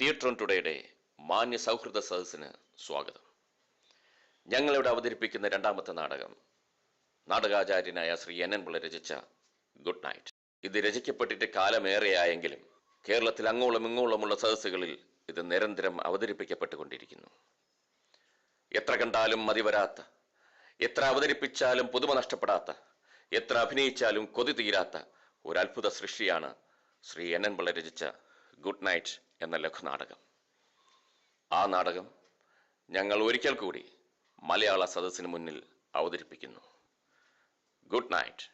Theatre on ടുഡേയുടെ മാന്യ സൗഹൃദ സദസ്സിന് സ്വാഗതം. ഞങ്ങളിവിടെ അവതരിപ്പിക്കുന്ന രണ്ടാമത്തെ നാടകം നാടകാചാര്യനായ ശ്രീ NN പിള്ള രചിച്ച ഗുഡ് നൈറ്റ്. ഇത് രചിക്കപ്പെട്ടിട്ട് കാലമേറെയായെങ്കിലും കേരളത്തിൽ അങ്ങോളം ഇങ്ങോളമുള്ള സദസ്സുകളിൽ ഇത് നിരന്തരം അവതരിപ്പിക്കപ്പെട്ടുകൊണ്ടിരിക്കുന്നു. എത്ര കണ്ടാലും മതിവരാത്ത, എത്ര അവതരിപ്പിച്ചാലും പുതുമ നഷ്ടപ്പെടാത്ത, എത്ര അഭിനയിച്ചാലും കൊതി തീരാത്ത ഒരു അത്ഭുത സൃഷ്ടിയാണ് ശ്രീ NN പിള്ള രചിച്ച ഗുഡ് നൈറ്റ് എന്ന ലഘുനാടകം. ആ നാടകം ഞങ്ങൾ ഒരിക്കൽ കൂടി മലയാള സദസ്സിന് മുന്നിൽ അവതരിപ്പിക്കുന്നു. Good night.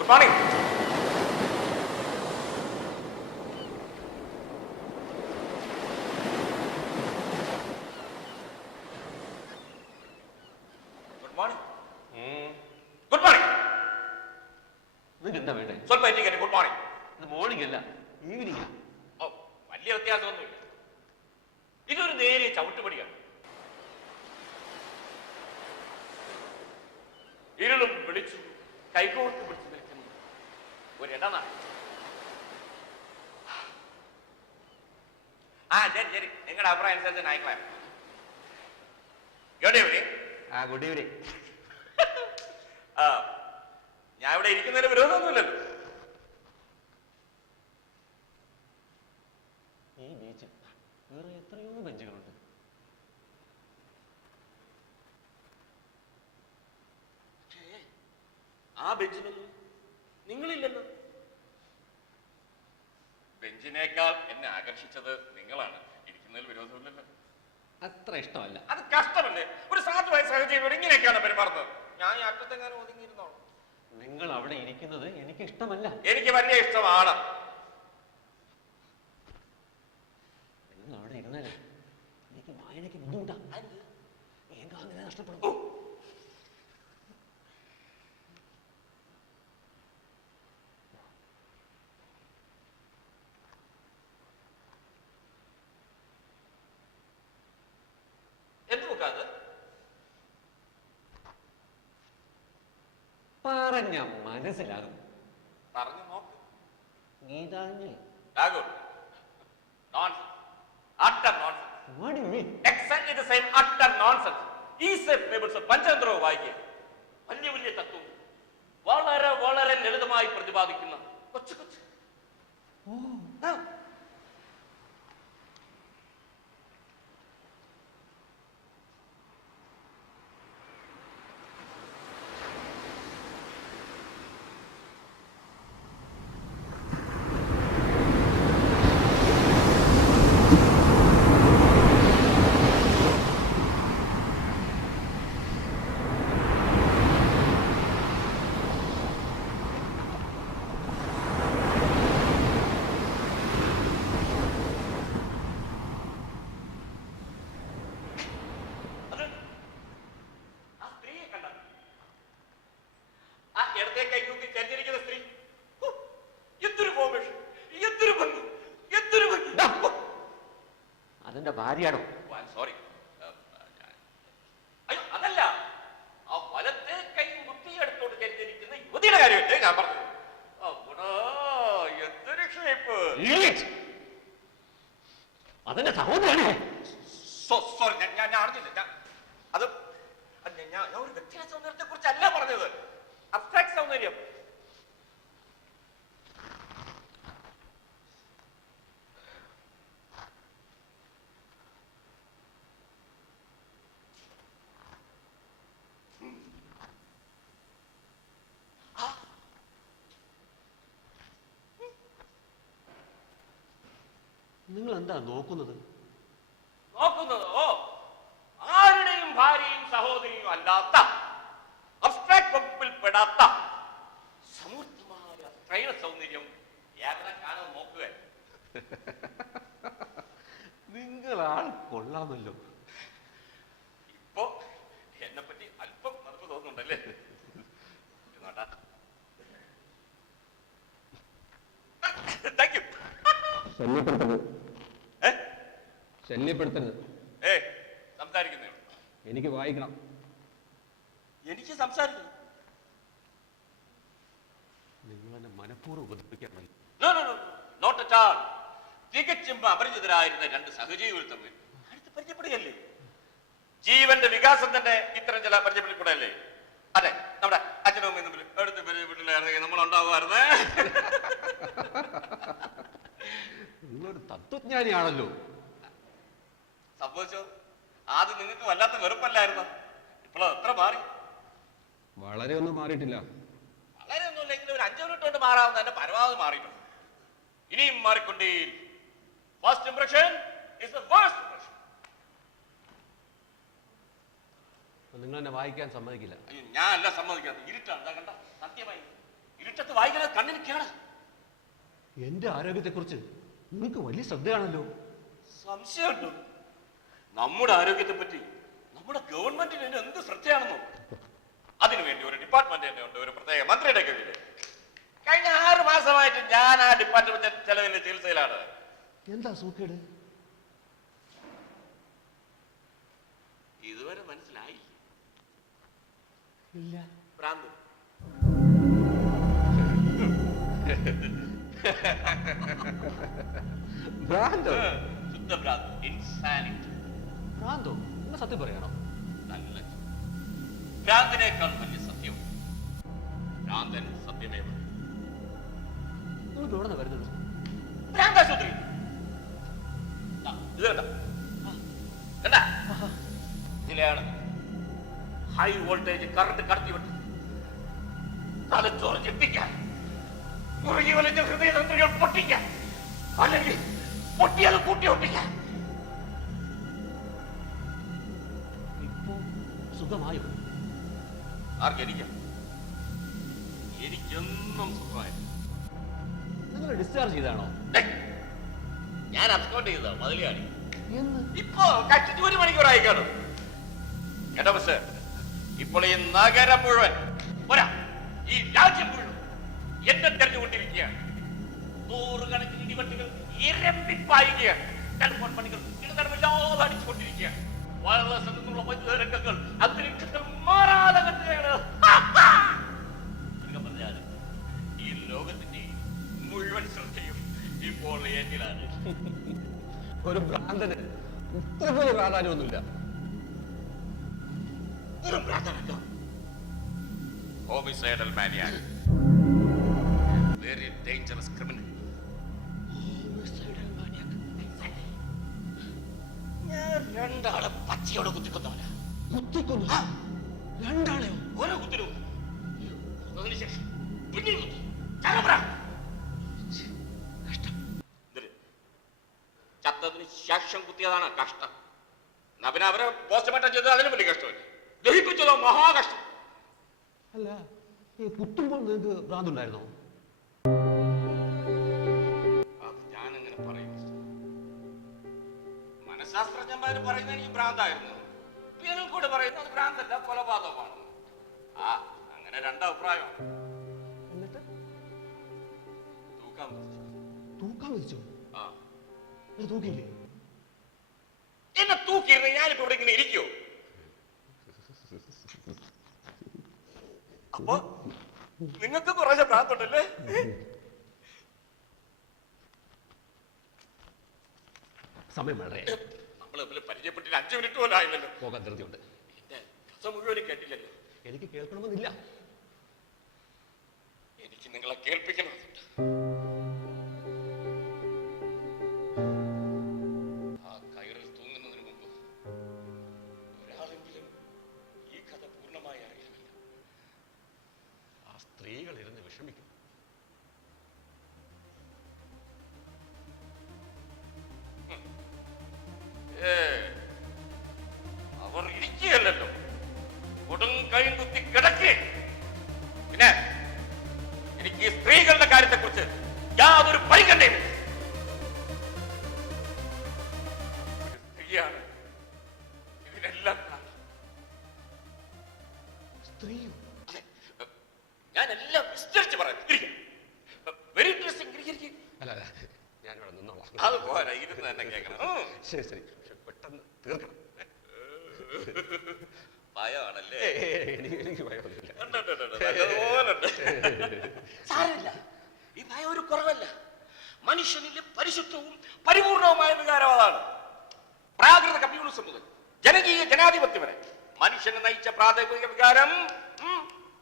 Good morning. Good morning. Good morning. എന്താ വേണ്ടേ? ಸ್ವಲ್ಪ ಹೆಚ್ಚಿಗೆ ಗುಡ್ ಮಾರ್ನಿಂಗ್. ഇത് മോർണിംഗ് അല്ല, ഈവനിംഗ്. ഓ, വലിയ വ്യത്യാസമൊന്നുമില്ല. ഇതൊരു നേരിയ ചവിട്ടുപടിയാണ്. ഇരുളും വിളിച്ചു കൈകോർത്ത് പിടിച്ചു നിൽക്കുന്നു ഒരിടനാണ്. ശരി, നിങ്ങളുടെ അഭിപ്രായം അനുസരിച്ച് നായിക്കളെ. Good evening. Good evening. ഞാൻ ഇവിടെ ഇരിക്കുന്നതിന് വിരോധമൊന്നുമില്ലല്ലോ. ഈ ബീച്ച് വേറെ എത്രയോ ബെഞ്ചുകളുണ്ട്. ആ ബെഞ്ചിനൊന്നും നിങ്ങളില്ലല്ലോ. ബെഞ്ചിനേക്കാൾ എന്നെ ആകർഷിച്ചത് നിങ്ങളാണ്. ഇരിക്കുന്നതിൽ വിരോധമില്ലല്ലോ. അത്ര ഇഷ്ടമല്ല. അത് കഷ്ടമല്ലേ? ഒരു സാധുവായ സാഹചര്യം ഇങ്ങനെയൊക്കെയാണ് പെരുമാറുന്നത്. ഞാൻ ഈ അറ്റത്തെങ്ങാനും ഒതുങ്ങിയിരുന്നോളൂ. നിങ്ങൾ അവിടെ ഇരിക്കുന്നത് എനിക്ക് ഇഷ്ടമല്ല. എനിക്ക് വലിയ ഇഷ്ടമാണ്. നിങ്ങൾ അവിടെ ഇരുന്നാലേ എനിക്ക് വായനയ്ക്ക് ബുദ്ധിമുട്ടാണ്. ഏകാഗ്രത നഷ്ടപ്പെടും. എന്ത് നോക്കാത്? പറഞ്ഞ മനസ്സിലാകും. പറഞ്ഞു നോക്ക്. Geethanjali. Utter nonsense. What do you mean? Exactly the same utter nonsense. ഈ പഞ്ചതന്ത്രവും വായിക്കുക. വലിയ വലിയ തത്വം വളരെ വളരെ ലളിതമായി പ്രതിപാദിക്കുന്ന കൊച്ചു കൊച്ചു. അതെന്റെ ഭാര്യയാണോ? സോറി. അയ്യോ അതല്ല, ആ വലത്തെ കൈ മുത്തിയെടുത്തോട്ട് കരുതിയിരിക്കുന്ന യുവതിയുടെ കാര്യമല്ലേ ഞാൻ പറഞ്ഞത്. എന്തൊരു ഷേപ്പ്. അതെന്റെ സഹോദരനെ. സോറി, ഞാൻ അറിഞ്ഞില്ല. അത് ഞാൻ ഒരു വ്യക്തിഗത സൗന്ദര്യത്തെ കുറിച്ചല്ല പറഞ്ഞത്, അബ്സ്ട്രാക്ട് സൗന്ദര്യം. നിങ്ങൾ എന്താ നോക്കുന്നത്? നോക്കുന്നതോ ആരുടെയും ഭാര്യയും സഹോദരിയും അല്ലാത്ത, അബ്സ്ട്രാക്ട് വകുപ്പിൽ പെടാത്ത സമൃദ്ധമായ സ്ത്രൈണ സൗന്ദര്യം ഏറെ കാണാൻ നോക്കുക. നിങ്ങളാൾ കൊള്ളാമല്ലോ. ഇപ്പൊ എന്നെ പറ്റി അല്പം മറപ്പ് തോന്നുന്നുണ്ടല്ലേ? Thank you. ശല്യപ്പെടുത്തരുത്, ശല്യപ്പെടുത്തരുത്. സംസാരിക്കുന്നേ എനിക്ക് വായിക്കണം. എനിക്ക് സംസാരിക്കണം. നിങ്ങൾ എന്നെ മനഃപൂർവ്വം ഉപദ്രവിക്കാൻ മതി. Not at all. തികച്ചും അപരിചിതരായിരുന്ന രണ്ട് സഹജീവികൾ തമ്മിൽ അടുത്ത് പരിചയപ്പെടുകയല്ലേ? ജീവന്റെ വികാസം തന്നെ ഇത്തരം ചില പരിചയപ്പെടുകയല്ലേ? അതെ, നമ്മുടെ അച്ഛനും അമ്മയും തമ്മിൽ എടുത്ത് പരിചയപ്പെട്ടില്ലായിരുന്നെങ്കിൽ നമ്മൾ ഉണ്ടാവുമായിരുന്നേ. നിങ്ങളൊരു തത്വജ്ഞാനിയാണല്ലോ. സംഭവിച്ചോ? ആദ്യം നിങ്ങൾക്ക് വല്ലാത്ത വെറുപ്പല്ലായിരുന്നു, ഇപ്പോഴോ എത്ര മാറി? വളരെ ഒന്നും മാറിയിട്ടില്ല. വളരെ ഒന്നുമില്ലെങ്കിൽ ഒരു 5 മിനിറ്റ് കൊണ്ട് മാറാവുന്ന എന്റെ പരമാവധി മാറിയിട്ടുണ്ട്. ഇനിയും മാറിക്കൊണ്ടേ. First impression is the first impression. നിങ്ങൾ എന്നെ വായിക്കാൻ സമ്മതിക്കില്ല. അയ്യോ, ഞാൻ അല്ല സമ്മതിക്കാത്തത്. ഇരുട്ടാണ്, കണ്ട സത്യമായി. ഇരുട്ടത്ത് വായിക്കുന്നത് കണ്ണിന് കേടാ. എന്റെ ആരോഗ്യത്തെ കുറിച്ച് നിങ്ങൾക്ക് വലിയ ശ്രദ്ധയാണല്ലോ. സംശയമുണ്ടോ? നമ്മുടെ ആരോഗ്യത്തെ പറ്റി നമ്മുടെ ഗവൺമെന്റിന് എന്ത് ശ്രദ്ധയാണെന്നോ? അതിനുവേണ്ടി ഒരു ഡിപ്പാർട്ട്മെന്റ് തന്നെ ഉണ്ട്, ഒരു പ്രത്യേക മന്ത്രിയുടെ കീഴിൽ. കഴിഞ്ഞ 6 മാസമായിട്ട് ഞാൻ ആ ഡിപ്പാർട്ട്മെന്റ് ചെലവിന്റെ ചികിത്സയിലാണ്. എന്താ സൂക്കേട്? ഇതുവരെ മനസ്സിലായില്ല. ഇല്ല. ഭ്രാന്ത്. ഭ്രാന്തോ? ശുദ്ധ ഭ്രാന്ത്, ഇൻസാനിറ്റി. ഭ്രാന്തോ? നിങ്ങൾ സത്യം പറയണോ? നല്ല ഭ്രാന്തിനേക്കാൾ വലിയ സത്യം. ഭ്രാന്തൻ സത്യമേ പറയൂ. നിങ്ങൾ എവിടെ വരുന്നത്? ഭ്രാന്താശുപത്രി. ഇത് കണ്ട കണ്ട ഇതിലെയാണ് ഹൈ വോൾട്ടേജ് കറണ്ട് കടത്തിവിട്ട് തലച്ചോറ് ഞെട്ടിക്കാൻ, മുറുകി വലിച്ച ഹൃദയതന്ത്രികൾ പൊട്ടിക്കാൻ, അല്ലെങ്കിൽ പൊട്ടിയത് കൂട്ടി ഒട്ടിക്കാൻ. ഇപ്പോ സുഖമായോ? ആർക്കെനിക്കാം? എനിക്കെന്നും സുഖമായി. നിങ്ങൾ ഡിസ്ചാർജ് ചെയ്താണോ? ഞാൻ അബ്സ്കൗണ്ട് ചെയ്തതാണ് മതിലിയാടി. എന്ന്? ഇപ്പോ കഷ്ടിച്ച് 1 മണിക്കൂറായി കാണും. കേട്ടോ മിസ്റ്റർ, ഇപ്പോൾ ഈ നഗരം മുഴുവൻ, പോരാ ഈ രാജ്യം മുഴുവൻ എന്നെ തെരഞ്ഞുകൊണ്ടിരിക്കുകയാണ്. 100 കണക്കിന് ഇടിവെട്ടുകൾ ഇരമ്പിപ്പായുകയാണ്. ടെലിഫോൺ പണികൾ ഇടതടവില്ലാതെ അടിച്ചുകൊണ്ടിരിക്കുകയാണ്. വയർലെസ്സിൽ നിന്നുള്ള വൈദ്യുത രംഗങ്ങൾ അന്തരീക്ഷത്തിൽ മാറാതെ കണ്ടുകയാണ്. പറഞ്ഞാൽ ഈ ലോകത്തിന്റെ മുഴുവൻ ശ്രദ്ധയും ഇപ്പോൾ എന്നിലാണ്. ഒരു ഭ്രാന്തന് ഇത്ര വലിയ പ്രാധാന്യമൊന്നുമില്ല. Homicidal maniac. Very dangerous criminal. Homicidal maniac. ഞാൻ 2 ആളെ പച്ചയോടെ കുത്തിക്കൊന്നവനാ. കുത്തിക്കൊന്നു? 2 ആളെയോ? ഓരോ കുത്തിനും കൊന്നതിന് ശേഷം പിന്നെ കുത്തി. ചാകപ്രാ. കഷ്ടം. ചത്തതിന് ശേഷം കുത്തിയതാണ് കഷ്ടം. എന്നാ പിന്നെ അവരെ പോസ്റ്റ്മോർട്ടം ചെയ്തത് അതിലും വലിയ കഷ്ടമല്ലേ? ദഹിപ്പിച്ചതോ മഹാകഷ്ടം. അല്ല, ഈ കുത്തുമ്പോൾ നിങ്ങൾക്ക് ഭ്രാന്തുണ്ടായിരുന്നോ? അത് ഞാനെങ്ങനെ പറയും? മനഃശാസ്ത്രജ്ഞന്മാര് പറയുന്നത് എനിക്ക് ഭ്രാന്തായിരുന്നു. പിന്നും കൂടെ പറയുന്നത് അത് ഭ്രാന്തല്ല, കൊലപാതകമാണ്. അങ്ങനെ 2 അഭിപ്രായമാണ്. എന്നിട്ട് തൂക്കാൻ വിധിച്ചു. തൂക്കാൻ വിധിച്ചോ? ആ, ഇത് തൂക്കിയില്ലേ? ഞാനിപ്പോ ഇവിടെ ഇങ്ങനെ ഇരിക്കോ? അപ്പൊ നിങ്ങൾക്ക് കുറേശ്ശെ പ്രാർത്ഥണ്ടല്ലേ? സമയം വളരെ നമ്മൾ പരിചയപ്പെട്ടിട്ട് 5 മിനിറ്റ് പോലും ആയില്ലല്ലോ. പോകാൻ ധൃതിയുണ്ട്. എന്റെ കഥ മുഴുവനും കേട്ടില്ലല്ലോ. എനിക്ക് കേൾക്കണമെന്നില്ല. എനിക്ക് നിങ്ങളെ കേൾപ്പിക്കണം. ആ കയറിൽ തൂങ്ങുന്നതിന് മുമ്പ് ഒരാളെങ്കിലും ഈ കഥ പൂർണ്ണമായി അറിയണമല്ലോ. ആ സ്ത്രീകൾ ഇരുന്ന് വിഷമിക്കും. അവർ ഇരിക്കുകയല്ലോ, കൊടും കൈയും കുത്തി കിടക്കേ. പിന്നെ എനിക്ക് ഈ സ്ത്രീകളുടെ കാര്യത്തെ കുറിച്ച് യാതൊരു പരിഗണനയും. ഒരു സ്ത്രീയാണ് ഇതിനെല്ലാം കാരണം. സ്ത്രീയോ? ഞാനെല്ലാം വിസ്തരിച്ച് പറയാം. Very interesting. അല്ല അല്ല, ഞാനിവിടെ നിന്നോളാം. അത് പോരാ, ഇരുന്ന് തന്നെ കേൾക്കണം. ശരി ശരി, പെട്ടെന്ന് തീർക്കണം. ഭയമാണല്ലേ? എനിക്ക് ഭയമൊന്നുമില്ല. സാരമില്ല, ഈ ഭയം ഒരു കുറവല്ല. മനുഷ്യനിലെ പരിശുദ്ധവും പരിപൂർണവുമായ വികാരം അതാണ്. പ്രാകൃത കമ്മ്യൂണിസം മുതൽ ജനകീയ ജനാധിപത്യം വരെ മനുഷ്യനെ നയിച്ച പ്രാഥമിക വികാരം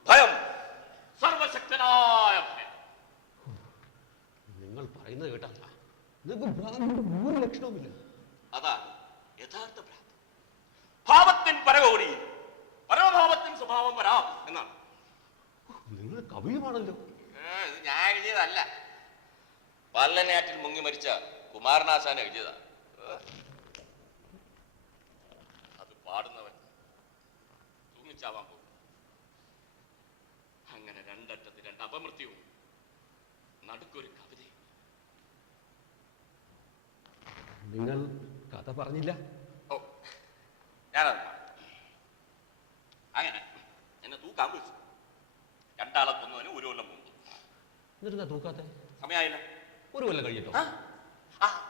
ഭയം. സർവശക്തനായ ഭയം. നിങ്ങൾ പറയുന്നത് കേട്ടാ നിങ്ങൾക്ക് ഒരു ലക്ഷണവുമില്ല. അതാണ് യഥാർത്ഥ ഭ്രാന്ത്. ഭാവത്തിൻ പരകോടി, പരമഭാവത്തിൻ സ്വഭാവം വരാം എന്നാണ്. നിങ്ങൾ കവിയുമാണല്ലോ. ഇത് ഞാൻ എഴുതിയതല്ല, പല്ലനാറ്റിൽ മുങ്ങി മരിച്ച കുമാരനാശാൻ എഴുതിയതാ. അത് പാടുന്നവൻ തൂങ്ങിച്ചാവാൻ പോകും. അങ്ങനെ രണ്ടറ്റത്ത് രണ്ട് അപമൃത്യവും, നടുക്കൊരു കവിതയും. നിങ്ങൾ കഥ പറഞ്ഞില്ല. ഓ, ഞാനത് അങ്ങനെ എന്നെ തൂക്കാൻ വിളിച്ചു. രണ്ടാളെ കൊന്നവന് 1 കൊല്ലം മുമ്പ്. എന്നിരുന്നാ തൂക്കാത്തെ? സമയമായില്ല. 1 കൊല്ലം കഴിഞ്ഞിട്ടോ?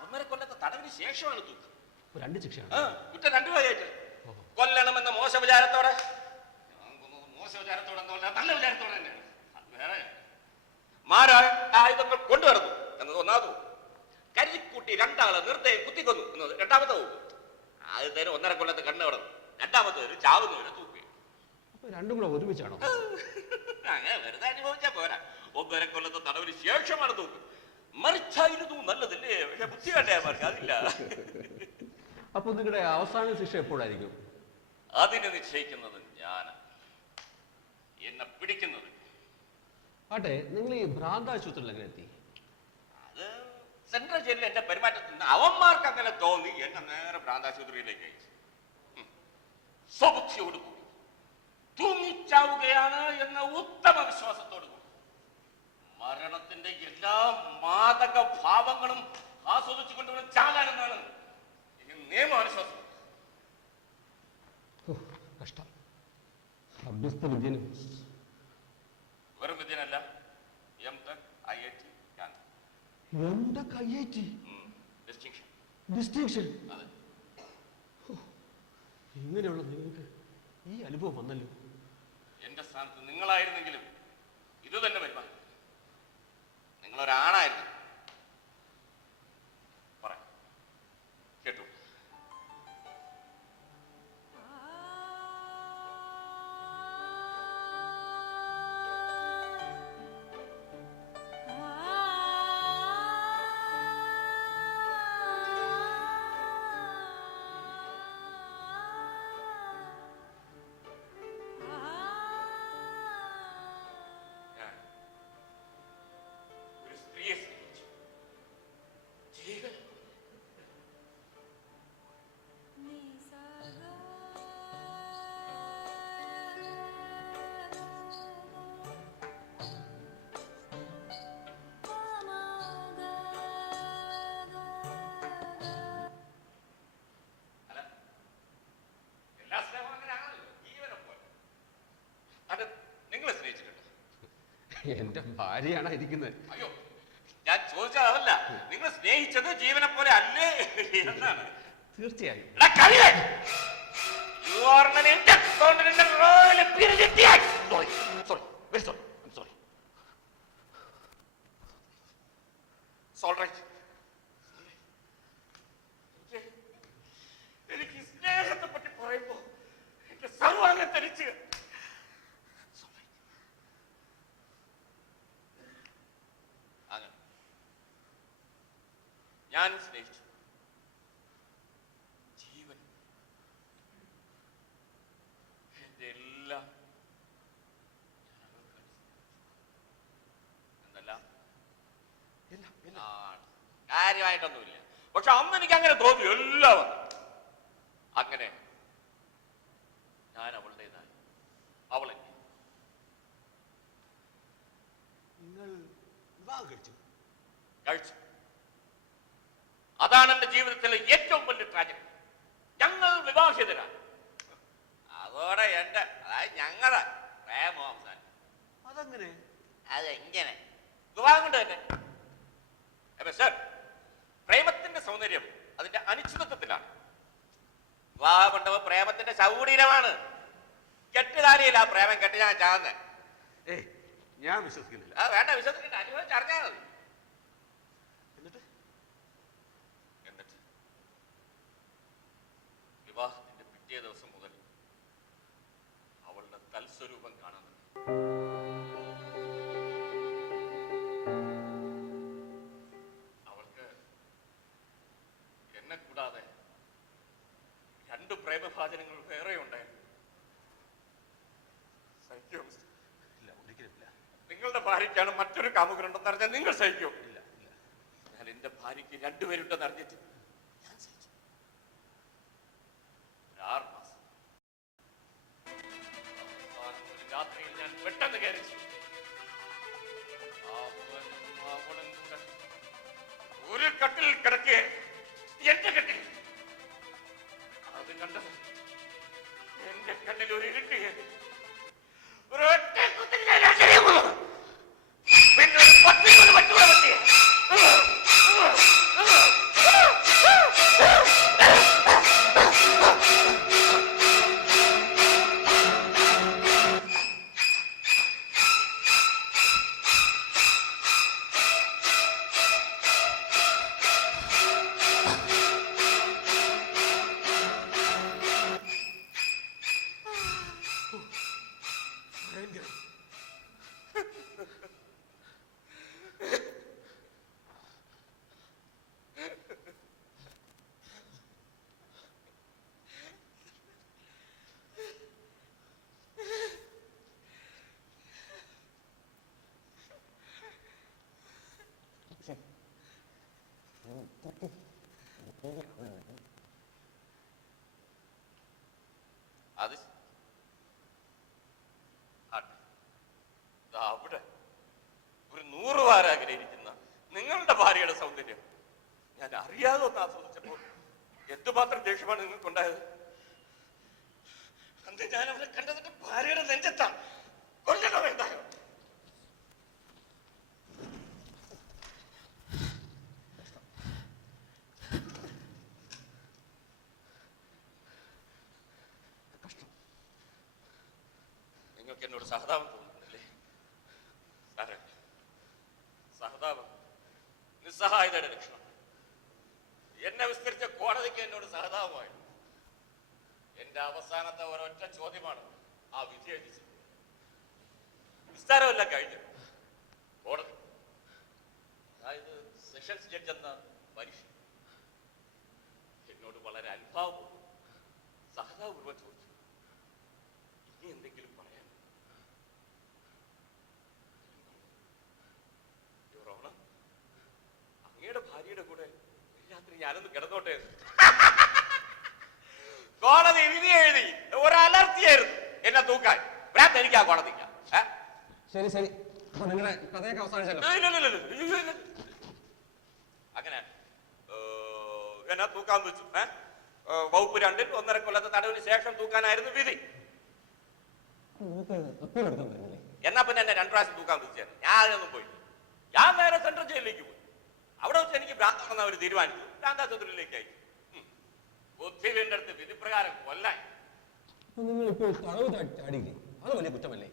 1.5 കൊല്ലത്തെ തടവിന് ശേഷമാണ് തൂക്കം. 2 ശിക്ഷയാണ്. കുറ്റം 2 വകയായിട്ട്. കൊല്ലണമെന്ന മോശ വിചാരത്തോടെ, മോശ വിചാരത്തോടെ നല്ല വിചാരത്തോടെ തന്നെ. അത് വേറെ. മാരായ ആയുധങ്ങൾ കൊണ്ടുവരുന്നു എന്നത് ഒന്നാമത്. കരുതിക്കൂട്ടി 2 ആളെ നിർദ്ദയം കുത്തിക്കൊന്നു എന്നത് രണ്ടാമത്തെ വകുപ്പ്. ആദ്യത്തേന് 1.5 കൊല്ലത്തെ കണ്ണ് കിടന്നു, രണ്ടാമത്തേന് ചാവുന്നവരെ തൂക്കി. അപ്പൊ രണ്ടും കൂടെ ഒരുമിച്ചാണോ? അങ്ങനെ വെറുതെ അനുഭവിച്ചാ പോരാ. 1.5 കൊല്ലത്തെ തടവിന് ശേഷമാണ് തൂക്ക്. മറിച്ചായിരുന്നു നല്ലതല്ലേ? പക്ഷെ ബുദ്ധി വേണ്ടേ? അതില്ല. അപ്പൊ നിങ്ങളുടെ അവസാന ശിക്ഷ എപ്പോഴായിരിക്കും? അതിനെ നിശ്ചയിക്കുന്നത് ഞാൻ, എന്നെ പിടിക്കുന്നത്. ആട്ടെ, നിങ്ങൾ ഈ ഭ്രാന്താശുപത്രിയിൽ എങ്ങനെ എത്തി? അത് സെൻട്രൽ ജയിലിൽ എന്റെ പെരുമാറ്റത്തിൽ നിന്ന് അവന്മാർക്ക് അങ്ങനെ തോന്നി എന്നെ നേരെ ഭ്രാന്താശുപത്രിയിലേക്ക് അയച്ചു. സ്വബുദ്ധിയോടുകൂടി തൂങ്ങിച്ചാവുകയാണ് എന്ന ഉത്തമ വിശ്വാസത്തോടു കൂടി മരണത്തിന്റെ എല്ലാ മാദക ഭാവങ്ങളും ആസ്വദിച്ചുകൊണ്ടുള്ള ചാകാനെന്നാണ് നിയമാനുശ്വാസം. കഷ്ടം. അഭ്യസ്ത വിദ്യനും വെറും വിദ്യനല്ല, M.Tech, IIT, ഡിസ്റ്റിങ്ഷൻ. അതെ. ഇങ്ങനെയുള്ള നിങ്ങൾക്ക് ഈ അനുഭവം വന്നല്ലോ. എന്റെ സ്ഥാനത്ത് നിങ്ങളായിരുന്നെങ്കിലും ഇത് തന്നെ വരുമാനം. നിങ്ങളൊരാണായിരുന്നു. പറയാം, കേട്ടു. എന്റെ ഭാര്യയാണ് ഇരിക്കുന്നത്. അയ്യോ, ഞാൻ ചോദിച്ചത് അതല്ല. നിങ്ങൾ സ്നേഹിച്ചത് ജീവനെ പോലെ അല്ലേ എന്നാണ്. തീർച്ചയായും. എനിക്ക് സ്നേഹത്തെ പറ്റി പറയുമ്പോ എന്റെ സർവാംഗം തരിച്ച് അങ്ങനെ ഞാൻ സ്നേഹിച്ചു ജീവൻ എന്റെ എല്ലാം എന്തെല്ലാം കാര്യമായിട്ടൊന്നുമില്ല. പക്ഷെ അന്ന് എനിക്ക് അങ്ങനെ തോന്നി എല്ലാം അങ്ങനെ ഞാൻ അവളുടേതായി, അവളെന്നെ. നിങ്ങൾ വിവാഹം കഴിച്ചു? കഴിച്ചു. അതാണ് എന്റെ ജീവിതത്തിലെ ഏറ്റവും വലിയ ട്രാജഡി. ഞങ്ങൾ വിവാഹിതരാണ്. അതോടെ എന്റെ അതായത് ഞങ്ങളുടെ പ്രേമം അവസാനം. അതെങ്ങനെ? അതെങ്ങനെ? വിവാഹം കൊണ്ട് തന്നെ. സർ, പ്രേമത്തിന്റെ സൗന്ദര്യം അതിന്റെ അനിശ്ചിതത്വത്തിലാണ്. വിവാഹമണ്ഡപം പ്രേമത്തിന്റെ ശൗടീരമാണ്. കെട്ടുകാരിയില്ല ആ പ്രേമം കെട്ടി ഞാൻ ചാവുന്നത്. ഏയ്, ഞാൻ വിശ്വസിക്കുന്നില്ല. വേണ്ട, വിശ്വസിക്കണ്ട, അനുഭവിച്ച് അറിഞ്ഞാൽ മതി. എന്നിട്ട് വിവാഹത്തിന്റെ പിറ്റേ ദിവസം മുതൽ അവളുടെ തൽസ്വരൂപം കാണാൻ തുടങ്ങി. അവൾക്ക് എന്നെ കൂടാതെ 2 പ്രേമഭാജനങ്ങൾ വേറെ ഉണ്ടായിരുന്നു. സഹിക്കോ മിസ്റ്റർ? ഇല്ല, ഒരിക്കലുമില്ല. നിങ്ങളുടെ ഭാര്യയ്ക്കാണ് മറ്റൊരു കാമുകനുണ്ടെന്ന് അറിഞ്ഞാൽ നിങ്ങൾ സഹിക്കോ? ഇല്ല ഇല്ല. ഞാൻ എന്റെ ഭാര്യയ്ക്ക് 2 പേരുണ്ടെന്ന് അറിഞ്ഞിട്ട് ഞാൻ സഹിച്ചു. 6 മാസം. അവസാനം ഒരു രാത്രിയിൽ ഞാൻ പെട്ടെന്ന് കയറി ഒരു കട്ടിൽ കിടക്കേ, എന്റെ കട്ടിൽ. അത് കണ്ടത് എന്റെ കണ്ണിൽ ഒരു ഇരുട്ട് കയറി. ഒരൊറ്റ കുത്തിൽ ഞാൻ രക്ഷയെ കൊന്നു. പിന്നെ ഒരു 10 പറ്റൂടെ പറ്റിയേ. അത് അവിടെ ഒരു 100 വാരാഗ്രഹിക്കുന്ന നിങ്ങളുടെ ഭാര്യയുടെ സൗന്ദര്യം ഞാൻ അറിയാതെ ഒന്ന് ആസ്വദിച്ചപ്പോൾ എന്തുമാത്രം ദേഷ്യമാണ് നിങ്ങൾക്കുണ്ടായത്. അന്ന് ഞാൻ അവരെ കണ്ടതിന്റെ ഭാര്യയുടെ നെഞ്ചത്താണ്. കൊല്ലണോ വേണ്ടായോ? നിങ്ങൾക്ക് എന്നോട് സഹതാപം തോന്നുന്നില്ലേ? സാറേ, സഹതാപം നിസ്സഹായതയുടെ ലക്ഷണം. എന്നെ വിസ്തരിച്ച കോടതിക്ക് എന്നോട് സഹതാപമായിരുന്നു. എന്റെ അവസാനത്തെ ഒരൊറ്റ ചോദ്യമാണ് ആ വിധി എഴുതിച്ചത്. വിസ്താരമല്ല കഴിഞ്ഞു. കോടതി, അതായത് സെഷൻസ് ജഡ്ജ് എന്ന മനുഷ്യൻ എന്നോട് വളരെ അനുഭാവപൂർവ്വം സഹതാപൂർവ്വം ചോദിച്ചു, ഇനി എന്തെങ്കിലും പറയാൻ? അങ്ങയുടെ ഭാര്യയുടെ കൂടെ രാത്രി ഞാനൊന്ന് കിടന്നോട്ടെ. കോടതി വിധി എഴുതി ഒരു അലർത്തിയായിരുന്നു എന്നെ തൂക്കാൻ. ഭ്രാന്ത് എനിക്ക് ആ കോടതിക്ക. ശരി ശരി, അപ്പൊ നിങ്ങളുടെ കഥയൊക്കെ അവസാനിച്ചല്ലോ. അങ്ങനെ എന്നെ തൂക്കാൻ വെച്ചു. വകുപ്പ് 2-ൽ 1.5 കൊല്ലത്തെ തടവിന് ശേഷം തൂക്കാനായിരുന്നു വിധി. എന്നാ പിന്നെ എന്നെ 2 പ്രാവശ്യം തൂക്കാൻ വെച്ചായിരുന്നു. ഞാൻ അതിനൊന്നും പോയി. ഞാൻ നേരെ സെൻട്രൽ ജയിലിലേക്ക് പോയി. അവിടെ വെച്ച് എനിക്ക് ഭ്രാന്താണെന്ന് അവർ തീരുമാനിച്ചു. ഭ്രാന്താശുപത്രിയിലേക്ക് അയച്ചു. ബുദ്ധി വീണ്ടെടുത്ത് വിധിപ്രകാരം കൊല്ലാൻ. നിങ്ങൾ ഇപ്പോൾ തടവ് ചാടിയില്ലേ? അത് വലിയ കുറ്റമല്ലേ?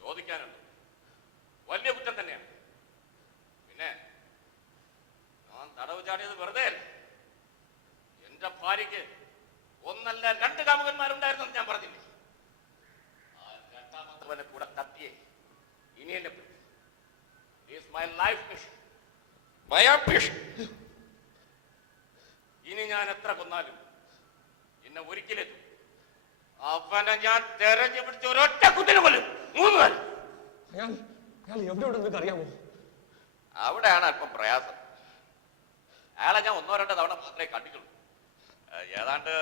ചോദിക്കാനുണ്ട്, വലിയ കുറ്റം തന്നെയാണ്. പിന്നെ ഞാൻ തടവ് ചാടിയത് വെറുതെ അല്ല. എന്റെ ഭാര്യയ്ക്ക് ഒന്നല്ല 2 കാമുകന്മാരുണ്ടായിരുന്നു ഞാൻ പറഞ്ഞില്ലേ. ആ 2ാമത്തവനെ കൂടെ തട്ടിയേ ഇനി എന്നെ my life mission, my ambition. ഇനി ഞാൻ എത്ര കൊന്നാലും എന്നെ ഒരിക്കലെത്തും. അവനെ ഞാൻ തെരഞ്ഞു പിടിച്ച ഒരൊറ്റ കുത്തിനെ കൊല്ലും. 3 കാലം. അയാൾ എവിടെയുണ്ടെന്ന് നിങ്ങൾക്ക് അറിയാമോ? അവിടെയാണ് അല്പം പ്രയാസം. അയാളെ ഞാൻ 1-2 തവണ മാത്രമേ കണ്ടിട്ടുള്ളൂ. ഏതാണ്ട്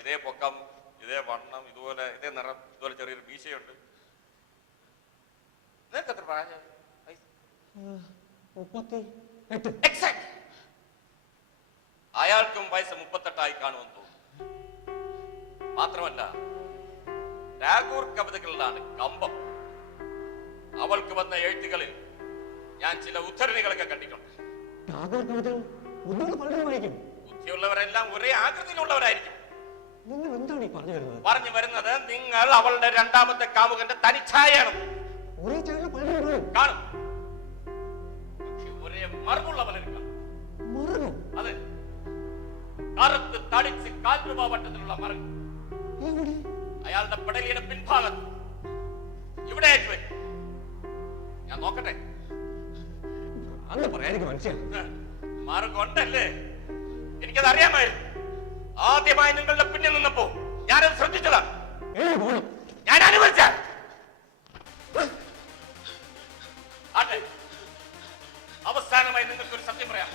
ഇതേ പൊക്കം, ഇതേ വണ്ണം, ഇതുപോലെ ഇതേ നിറം, ഇതുപോലെ ചെറിയൊരു മീശയുണ്ട്. നിനക്ക് എത്ര പ്രായം? 38. അയാൾക്കും വയസ്സ് 38 കാണുമെന്ന് തോന്നുന്നു. മാത്രമല്ല ടാഗോർ കവിതകളിലാണ് കമ്പം. അവൾക്ക് വന്ന എഴുത്തുകളിൽ ഞാൻ ചില ഉദ്ധരണികളൊക്കെ കണ്ടിട്ടുണ്ട്. ബുദ്ധിയുള്ളവരെല്ലാം ഒരേ ആകൃതിയിലുള്ളവരായിരിക്കും. നിങ്ങൾ എന്താണ് ഈ പറഞ്ഞു വരുന്നത്? പറഞ്ഞു വരുന്നത് നിങ്ങൾ അവളുടെ 2ാമത്തെ കാമുകന്റെ തനിച്ഛായാണ്. ഒരേ ചായ പലരും കാണും, പക്ഷെ ഒരേ മറുപുള്ള പലരും കാണും. മറന്നു. അതെ, കറുത്ത് തടിച്ച് 4 രൂപ വട്ടത്തിലുള്ള മറങ്ങ് അയാളുടെ പടലിയുടെ പിൻഭാഗത്ത് ഇവിടെ വരും. ഞാൻ നോക്കട്ടെ. അന്ന് പറയാനിക്ക് മനസ്സിലായി. മാർഗുണ്ടല്ലേ? എനിക്കത് അറിയാമായിരുന്നു. ആദ്യമായി നിങ്ങളുടെ പിന്നിൽ നിന്നപ്പോ ഞാനത് ശ്രദ്ധിച്ചതാണ്. ഞാൻ അനുവദിച്ച അവസാനമായി നിങ്ങൾക്കൊരു സത്യം പറയാം.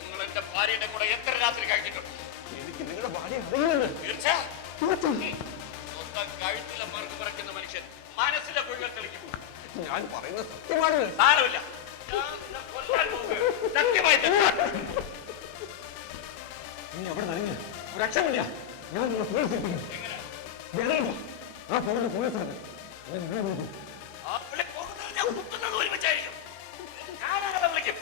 നിങ്ങൾ എന്റെ ഭാര്യയുടെ കൂടെ എത്ര രാത്രി കഴിച്ചിട്ടുണ്ട്? എനിക്ക് നിങ്ങളുടെ ഭാര്യ അറിയില്ല. തീർച്ചയായും സ്വന്തം കഴുത്തിലെ മറുകു മറയ്ക്കുന്ന മനുഷ്യൻ മനസ്സിലെ കുഴികൾ തെളിക്കും. ഞാൻ പറയുന്നത് സത്യമാണ്. സാരമില്ല, സത്യമായി നീ അവിടെ നനഞ്ഞ് ഒരു അക്ഷരമില്ല. ഞാൻ നിങ്ങളെ പോലീസ് ആ ഫോണിൽ പോലീസ് ഒരുമിച്ചായിരിക്കും. വിളിക്കും.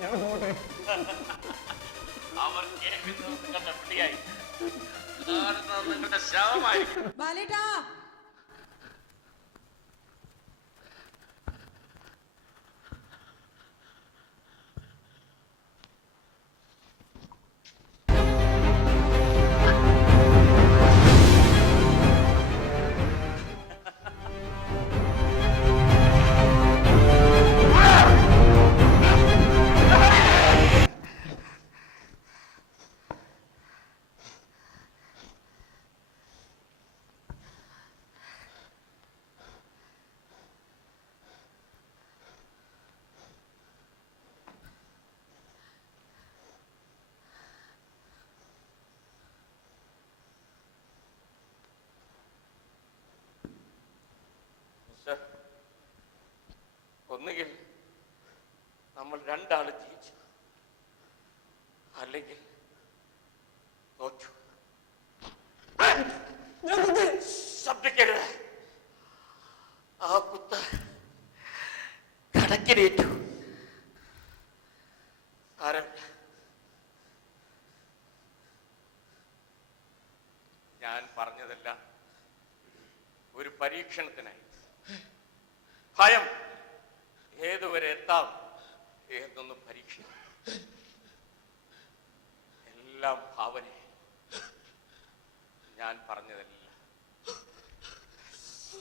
ഞാൻ പോട്ടെ. അവർ കേൾക്കുന്നത് പിടിയായി നിങ്ങളുടെ ശവമായിരിക്കും. ഒന്നുകിൽ നമ്മൾ 2 ആള് ജയിച്ചു, അല്ലെങ്കിൽ തോറ്റു. ശബ്ദിക്കരുത്. ആ കുത്ത് കടക്കിലേറ്റു. ആരല്ല, ഞാൻ പറഞ്ഞതെല്ലാം ഒരു പരീക്ഷണത്തിനായി. ഭയം ഏതുവരെ എത്താം എന്നൊന്ന് പരീക്ഷിക്കും. എല്ലാം ഭാവന. ഞാൻ പറഞ്ഞതല്ല.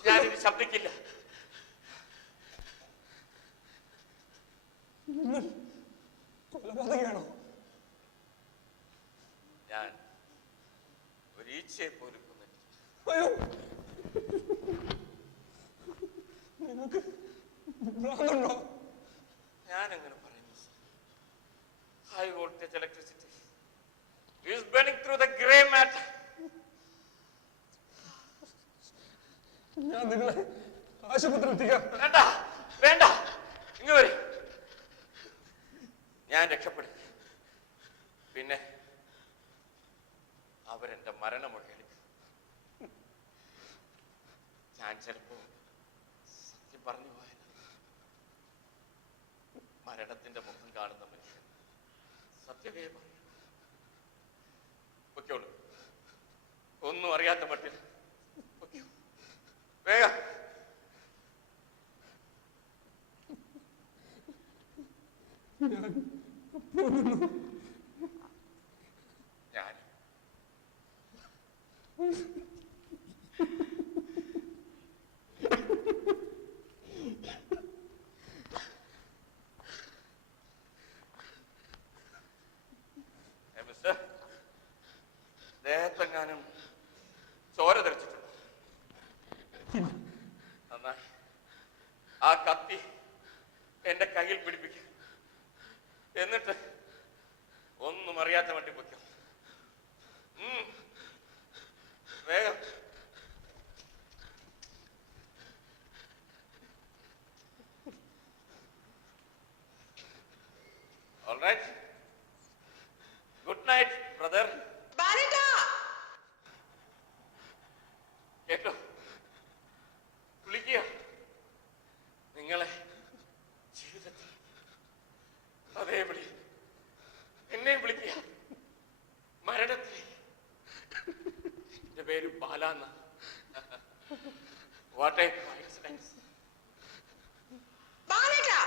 ഞാനിത് ശബ്ദിക്കില്ല. കൊലപാതകയാണോ? ഞാൻ ഒരു ഈച്ചയെ പോലും കൊന്നിട്ടില്ല. അയ്യോ, നിങ്ങൾക്ക് ഭ്രാന്തുണ്ടോ? ഞാൻ എങ്ങനെ പറയുന്നു? High voltage electricity is burning through the gray matter. ഞാൻ നിങ്ങളെ ആശുപത്രി എത്തിക്കാം. വേണ്ട വേണ്ട, ഇങ്ങ് വരും. ഞാൻ രക്ഷപ്പെടും. പിന്നെ അവരെന്റെ മരണമൊഴി എടുക്കും. ഞാൻ ചിലപ്പോ സത്യം പറഞ്ഞു പോയത്. മരണത്തിന്റെ മുഖം കാണുന്ന മനുഷ്യൻ സത്യമേ പറയൂ. പൊയ്ക്കോളൂ, ഒന്നും അറിയാത്ത മട്ടിൽ പൊയ്ക്കോ. വേഗം. ഞാൻ മിസ്റ്റർ, ദേഹത്തെങ്ങാനും ചോര തെറിച്ചിട്ടുണ്ടോ? നന്നായി. ആ കത്തി എന്റെ കയ്യിൽ പിടിപ്പിക്കും. എന്നിട്ട് ഒന്നും അറിയാത്ത വണ്ടി പൊയ്ക്കോ. വേഗം. All right. Good night, brother. കേട്ടോ, വിളിക്കുക. നിങ്ങളെ ജീവിതത്തിൽ അതേ വിളി എന്നെ വിളിക്കുക. മരണത്തിൽ എന്റെ പേര് ബാലാന്ന. What a coincidence. ബാലേട്ടാ